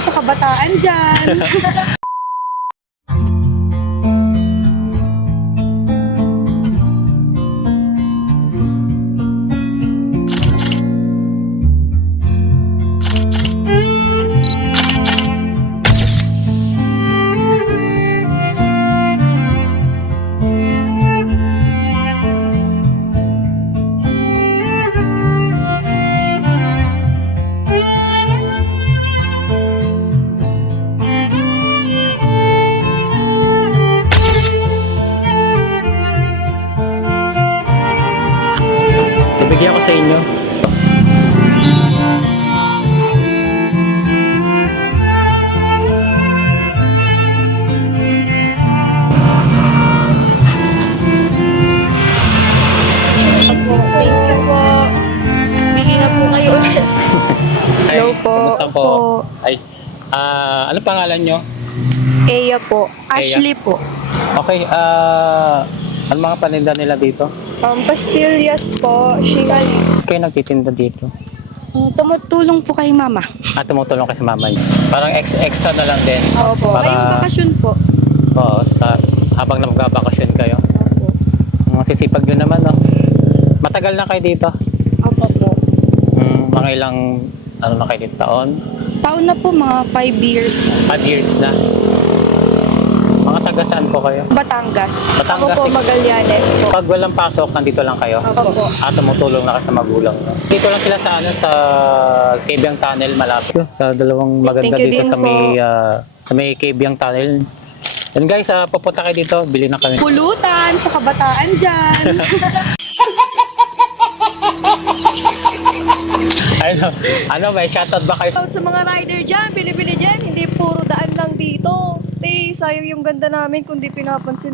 sa kabataan dyan. Bibigyan ko sa inyo. Thank you po. Bigyan na po kayo ulit. Hello po. Kumusta po? Ay, ano pangalan nyo? Eya po. Ashley po. Okay, ano mga paninda nila dito? Pastillas po. Shingali. Kayo nagtitinda dito? Tumutulong po kay mama. Tumutulong kasi mama niyo. Parang extra na lang din. Opo. Para- Ngayong bakasyon po. Oo, habang nagbabakasyon kayo. Opo. Sisipag nyo naman, no? Matagal na kayo dito? Opo po. Mga ilang, ano na kayo dito, taon? Taon na po, mga 5 years na. 5 years na. Mga taga saan po kayo? Batangas. Batangas, Ako po eh. Magallanes po. Pag walang pasok, nandito lang kayo? Opo. Tumutulong na kayo sa magulang. No? Dito lang sila sa sa Cabiang Tunnel malapit. Sa dalawang maganda Thank you dito din sa may Cabiang Tunnel. And guys, pupunta kayo dito, bili na kami. Pulutan sa kabataan dyan. Ano, may shoutout ba kayo? Out sa mga rider dyan, Pilipini dyan, hindi puro daan lang dito. Sayang yung ganda namin kung di pinapansin.